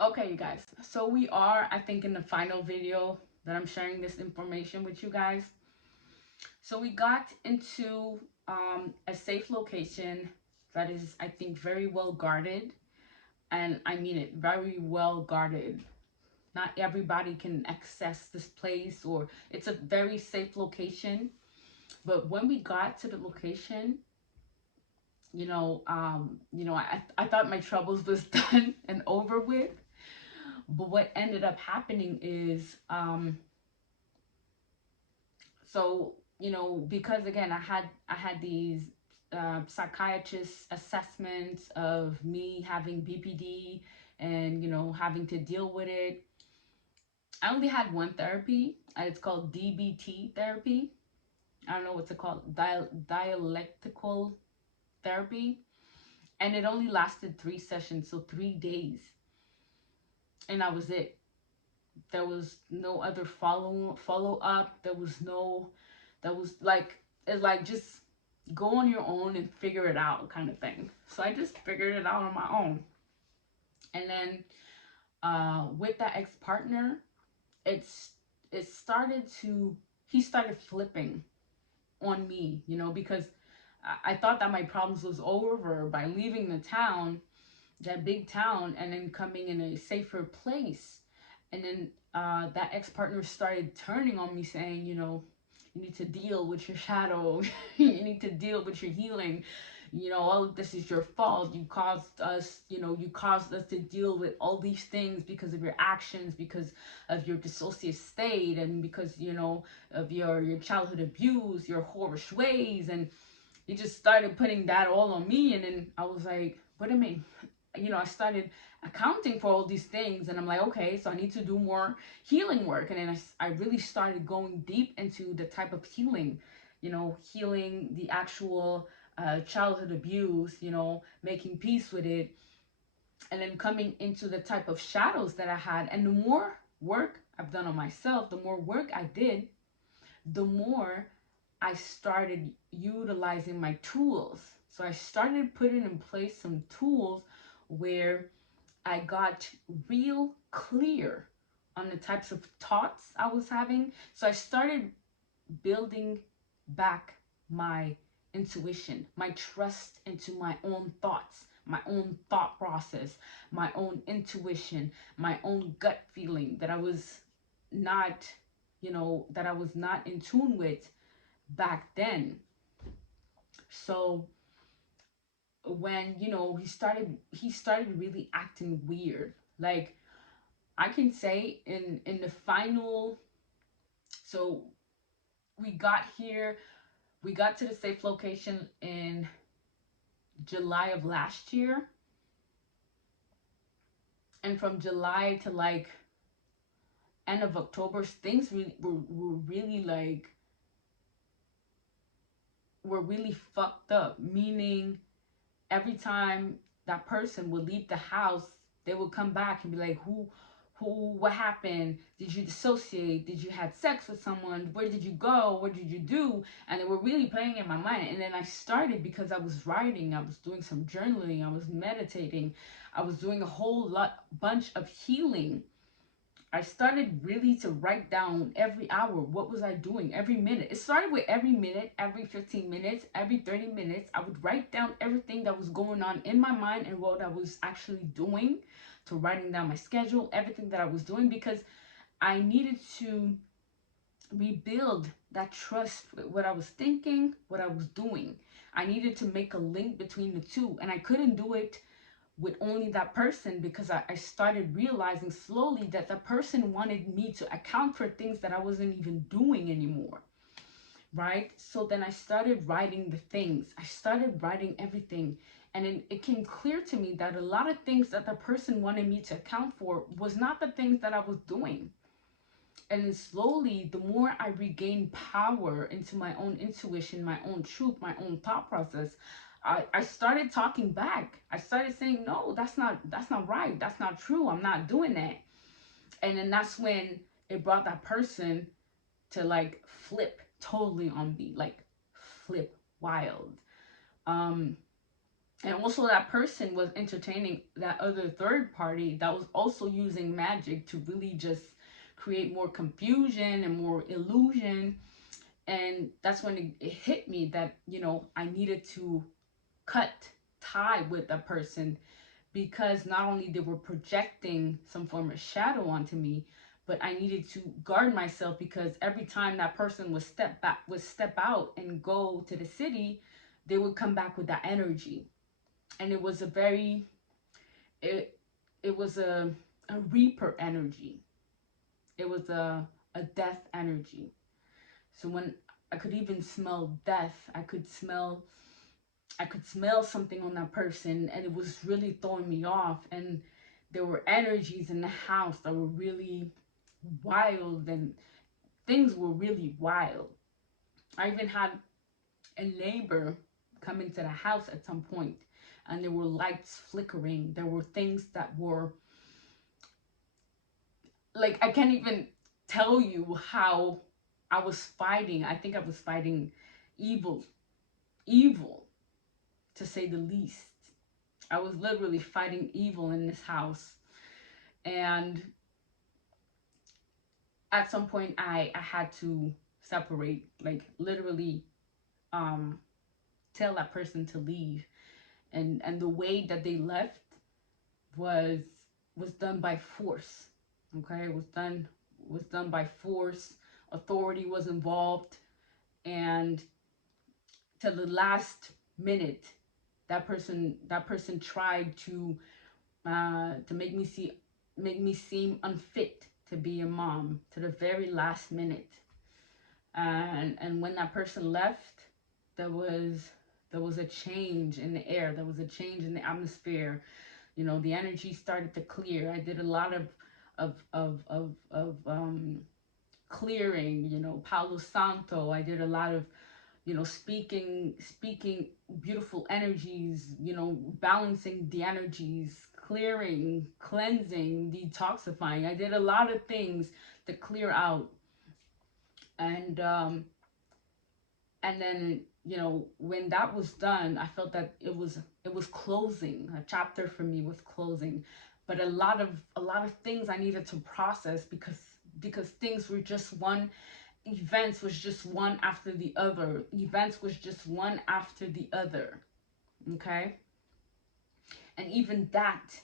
Okay, you guys. So we are, I think, in the final video that I'm sharing this information with you guys. So we got into a safe location that is, I think, very well guarded. And I mean it, very well guarded. Not everybody can access this place, or it's a very safe location. But when we got to the location, I thought my troubles was done and over with. But what ended up happening is, because again, I had these psychiatrist assessments of me having BPD and having to deal with it. I only had one therapy, and it's called DBT therapy. I don't know what's it called, dialectical therapy, and it only lasted 3 sessions, so 3 days, and that was it. There was no other follow up. There was no, that was like, it's like just go on your own and figure it out kind of thing. So I just figured it out on my own. And then with that ex partner, it's it started to he started flipping on me, because I thought that my problems was over by leaving the town, that big town, and then coming in a safer place. And then that ex partner started turning on me, saying, you need to deal with your shadow. You need to deal with your healing. All of this is your fault. You caused us to deal with all these things because of your actions, because of your dissociative state, and because, of your childhood abuse, your whorish ways. And he just started putting that all on me. And then I was like, what a minute. I started accounting for all these things, and I'm like, okay, so I need to do more healing work. And then I really started going deep into the type of healing, healing the actual childhood abuse, making peace with it, and then coming into the type of shadows that I had. And the more work I've done on myself, the more work I did, the more I started utilizing my tools. So I started putting in place some tools where I got real clear on the types of thoughts I was having. So I started building back my intuition, my trust into my own thoughts, my own thought process, my own intuition, my own gut feeling that I was not, that I was not in tune with back then. So when he started really acting weird, like, I can say in the final. So we got here, we got to the safe location in July of last year, and from July to like end of October, things were really like, were really fucked up. Meaning, every time that person would leave the house, they would come back and be like, what happened? Did you dissociate? Did you have sex with someone? Where did you go? What did you do? And they were really playing in my mind. And then I started, because I was writing, I was doing some journaling, I was meditating, I was doing a whole bunch of healing. I started really to write down every hour, what was I doing, every minute. It started with every minute, every 15 minutes, every 30 minutes. I would write down everything that was going on in my mind and what I was actually doing, to writing down my schedule, everything that I was doing, because I needed to rebuild that trust with what I was thinking, what I was doing. I needed to make a link between the two, and I couldn't do it with only that person, because I started realizing slowly that the person wanted me to account for things that I wasn't even doing anymore. Right? So then I started writing the things, I started writing everything. And it came clear to me that a lot of things that the person wanted me to account for was not the things that I was doing. And then slowly, the more I regained power into my own intuition, my own truth, my own thought process, I started talking back. I started saying, no, that's not right. That's not true. I'm not doing that. And then that's when it brought that person to like flip totally on me, like flip wild. Um, And also that person was entertaining that other third party that was also using magic to really just create more confusion and more illusion. And that's when it hit me that, you know, I needed to cut tie with that person, because not only they were projecting some form of shadow onto me, but I needed to guard myself, because every time that person would step out and go to the city, they would come back with that energy. And it was a very it it was a reaper energy. It was a death energy. So when I could even smell death, I could smell something on that person, and it was really throwing me off. And there were energies in the house that were really wild, and things were really wild. I even had a neighbor come into the house at some point, and there were lights flickering. There were things that were like, I can't even tell you how I was fighting. I think I was fighting evil, evil to say the least. I was literally fighting evil in this house. And at some point I had to separate, like literally um tell that person to leave. And the way that they left was done by force. Okay, it was done by force. Authority was involved, and to the last minute, that person tried to make me seem unfit to be a mom to the very last minute. And when that person left, there was there was a change in the air. There was a change in the atmosphere. You know, the energy started to clear. I did a lot of clearing. You know, Palo Santo. I did a lot of, you know, speaking beautiful energies. You know, balancing the energies, clearing, cleansing, detoxifying. I did a lot of things to clear out. And um and then, you know, when that was done, I felt that it was closing. A chapter for me was closing. But a lot of things I needed to process, because things were just one events was just one after the other. Events was just one after the other. Okay. And even that,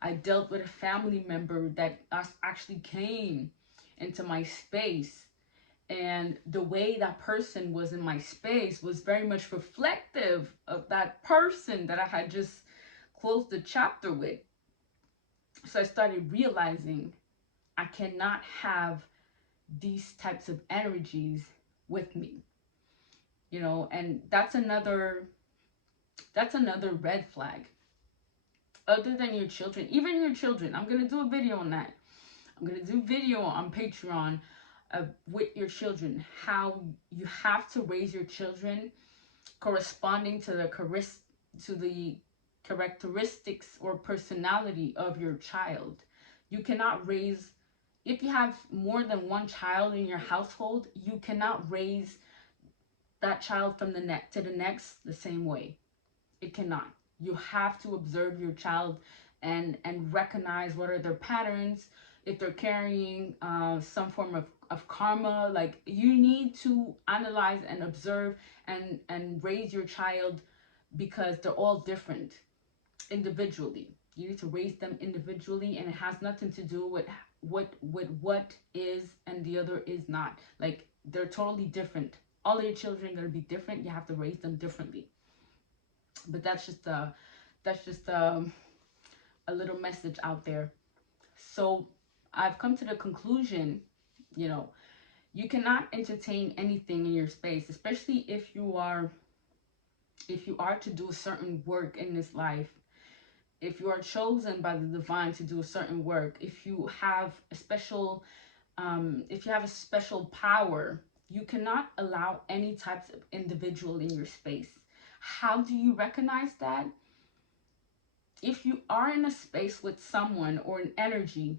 I dealt with a family member that actually came into my space, and the way that person was in my space was very much reflective of that person that I had just closed the chapter with. So I started realizing I cannot have these types of energies with me, you know. And that's another red flag. Other than your children, even your children, I'm going to do a video on that. I'm going to do a video on Patreon with your children, how you have to raise your children corresponding to the characteristics or personality of your child. You cannot raise, if you have more than one child in your household, you cannot raise that child from the next to the next the same way. It cannot. You have to observe your child and recognize what are their patterns. If they're carrying some form of karma, like, you need to analyze and observe and raise your child, because they're all different individually. You need to raise them individually, and it has nothing to do with what is and the other is not. Like, they're totally different. All of your children are going to be different. You have to raise them differently. But that's just a little message out there. So I've come to the conclusion, you know, you cannot entertain anything in your space, especially if you are to do a certain work in this life. If you are chosen by the divine to do a certain work, if you have a special power, you cannot allow any types of individual in your space. How do you recognize that? If you are in a space with someone or an energy,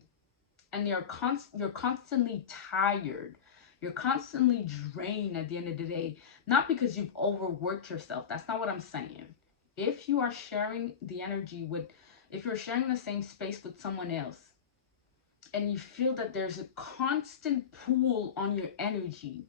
and you're constantly tired, you're constantly drained at the end of the day, not because you've overworked yourself. That's not what I'm saying. If you are sharing the energy with, if you're sharing the same space with someone else, and you feel that there's a constant pull on your energy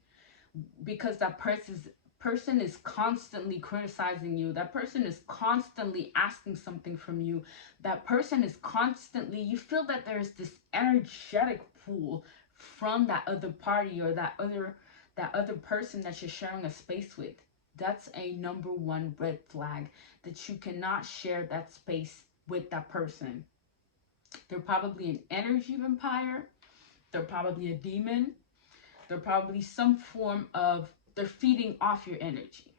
because that person is constantly criticizing you, that person is constantly asking something from you, that person is constantly, you feel that there's this energetic pull from that other party or that other person that you're sharing a space with, that's a number one red flag that you cannot share that space with that person. They're probably an energy vampire, they're probably a demon, they're probably some form of, they're feeding off your energy.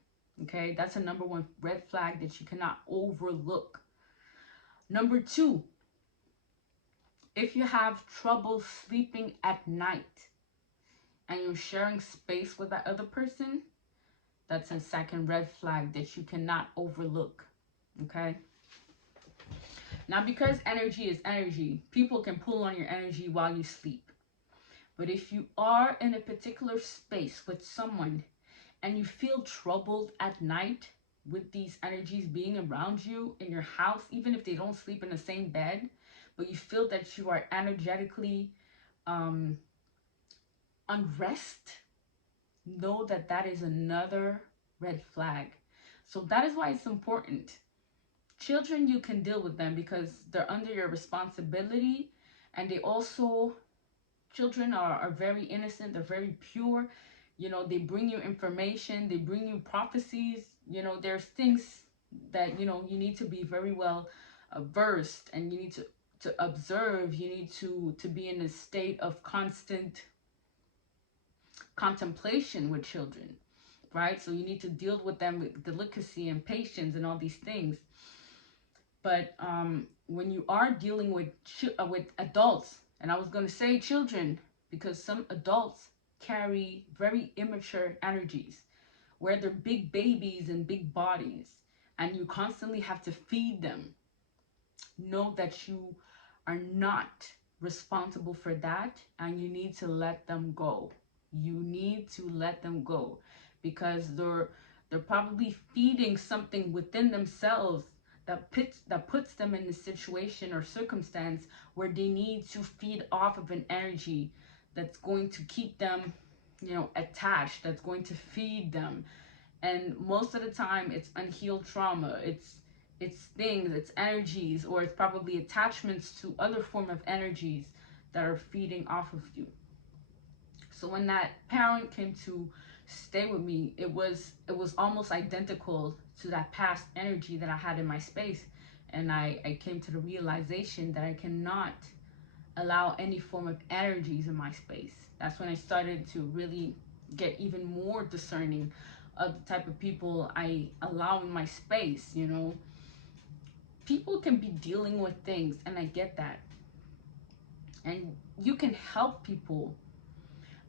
Okay, that's a number one red flag that you cannot overlook. Number two, if you have trouble sleeping at night and you're sharing space with that other person, that's a second red flag that you cannot overlook. Okay, now because energy is energy, people can pull on your energy while you sleep. But if you are in a particular space with someone and you feel troubled at night with these energies being around you in your house, even if they don't sleep in the same bed, but you feel that you are energetically um, unrest, know that that is another red flag. So that is why it's important. Children, you can deal with them because they're under your responsibility, and they also, children are very innocent, they're very pure. They bring you information, they bring you prophecies. There's things that you need to be very well versed, and you need to observe. You need to be in a state of constant contemplation with children, right? So you need to deal with them with delicacy and patience and all these things. But when you are dealing with adults, and I was going to say children, because some adults carry very immature energies, where they're big babies and big bodies, and you constantly have to feed them. Know that you are not responsible for that, and you need to let them go. You need to let them go, because they're probably feeding something within themselves that puts them in a situation or circumstance where they need to feed off of an energy that's going to keep them attached, that's going to feed them. And most of the time it's unhealed trauma, it's things, it's energies, or it's probably attachments to other form of energies that are feeding off of you. So when that parent came to stay with me, it was almost identical to that past energy that I had in my space. And I came to the realization that I cannot allow any form of energies in my space. That's when I started to really get even more discerning of the type of people I allow in my space. People can be dealing with things, and I get that. And you can help people,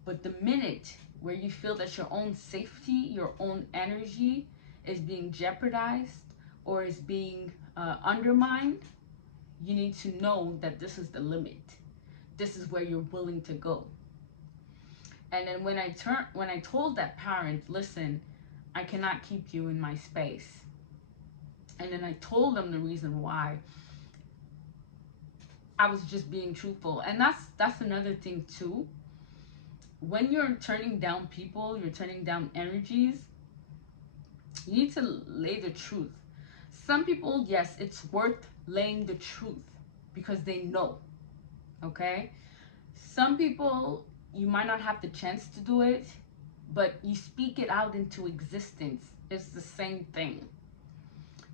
but the minute where you feel that your own safety, your own energy is being jeopardized or is being undermined, you need to know that this is the limit. This is where you're willing to go. And then when I told that parent, listen, I cannot keep you in my space. And then I told them the reason why. I was just being truthful. And that's another thing too. When you're turning down people, you're turning down energies, you need to lay the truth. Some people, yes, it's worth laying the truth because they know. Okay? Some people, you might not have the chance to do it, but you speak it out into existence. It's the same thing.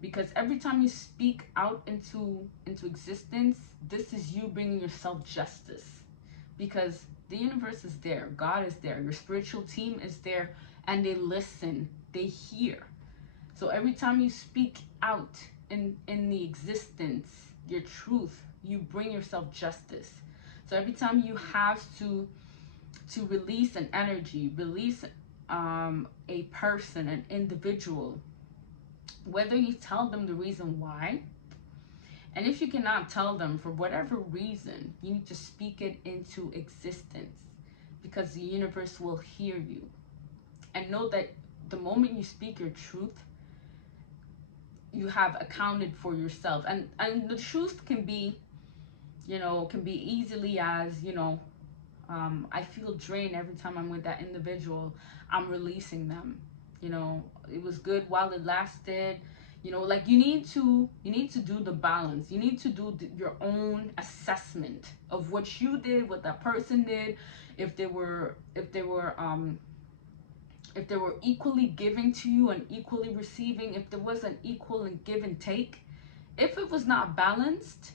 Because every time you speak out into existence, this is you bringing yourself justice. Because the universe is there, God is there, your spiritual team is there, and they listen, they hear. So every time you speak out in the existence, your truth, you bring yourself justice. So every time you have to release an energy, release a person, an individual, whether you tell them the reason why, and if you cannot tell them for whatever reason, you need to speak it into existence, because the universe will hear you. And know that the moment you speak your truth, you have accounted for yourself. And the truth can be, can be easily as, I feel drained every time I'm with that individual. I'm releasing them. It was good while it lasted. Like you need to do the balance. You need to do your own assessment of what you did, what that person did, if they were equally giving to you and equally receiving, if there was an equal and give and take. If it was not balanced,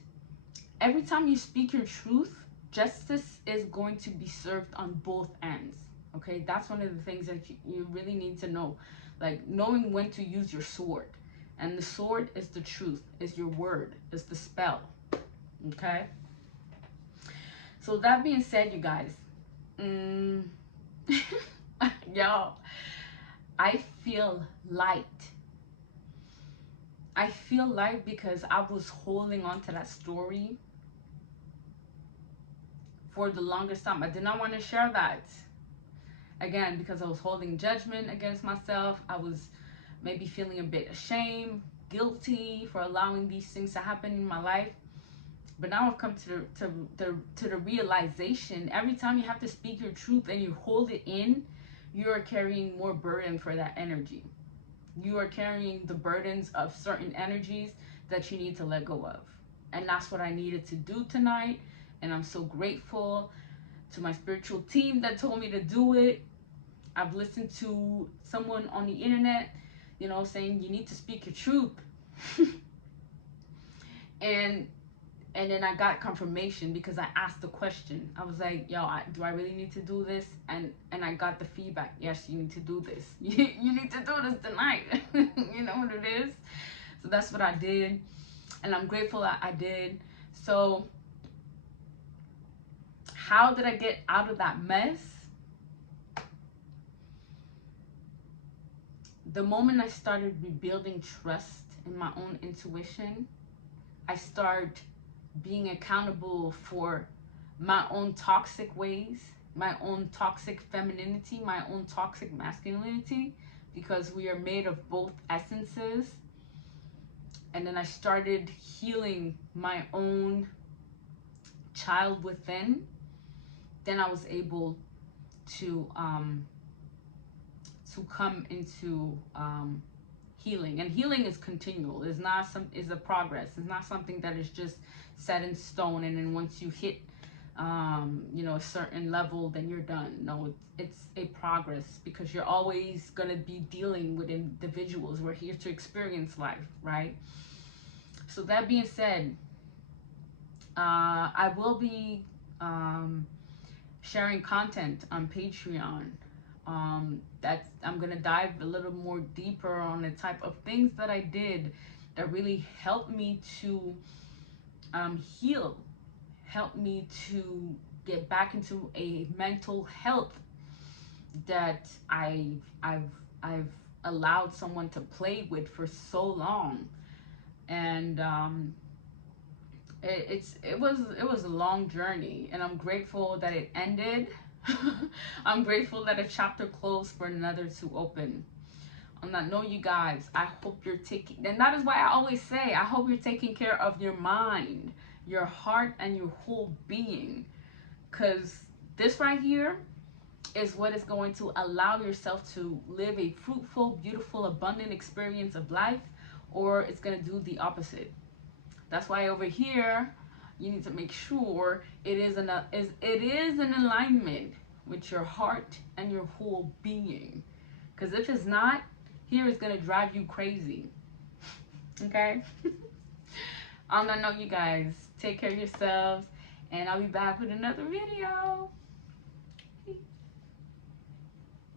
every time you speak your truth, justice is going to be served on both ends. Okay, that's one of the things that you really need to know, like knowing when to use your sword. And the sword is the truth, is your word, is the spell. Okay, so that being said, you guys, y'all, I feel light. I feel light because I was holding on to that story for the longest time. I did not want to share that. Again, because I was holding judgment against myself. I was maybe feeling a bit ashamed, guilty for allowing these things to happen in my life. But now I've come to the realization, every time you have to speak your truth and you hold it in, you are carrying more burden for that energy. You are carrying the burdens of certain energies that you need to let go of. And that's what I needed to do tonight. And I'm so grateful to my spiritual team that told me to do it. I've listened to someone on the internet, saying you need to speak your truth. and then I got confirmation because I asked the question. I was like, yo, do I really need to do this? And I got the feedback. Yes, you need to do this. You need to do this tonight. You know what it is? So that's what I did. And I'm grateful that I did. So how did I get out of that mess? The moment I started rebuilding trust in my own intuition, I started being accountable for my own toxic ways, my own toxic femininity, my own toxic masculinity, because we are made of both essences. And then I started healing my own child within. Then I was able to come into healing. And healing is continual. Is a progress. It's not something that is just set in stone and then once you hit a certain level, then you're done. No, it's a progress, because you're always going to be dealing with individuals. We're here to experience life, right? So that being said, I will be sharing content on Patreon. That's I'm gonna dive a little more deeper on the type of things that I did that really helped me to heal, helped me to get back into a mental health that I've allowed someone to play with for so long. And it was a long journey, and I'm grateful that it ended. I'm grateful that a chapter closed for another to open. On that note, you guys, I hope you're taking, and that is why I always say, I hope you're taking care of your mind, your heart, and your whole being, because this right here is what is going to allow yourself to live a fruitful, beautiful, abundant experience of life, or it's going to do the opposite. That's why over here, you need to make sure it is in alignment with your heart and your whole being. Because if it's not, here it's going to drive you crazy. Okay? On that note, you guys, take care of yourselves. And I'll be back with another video. Peace.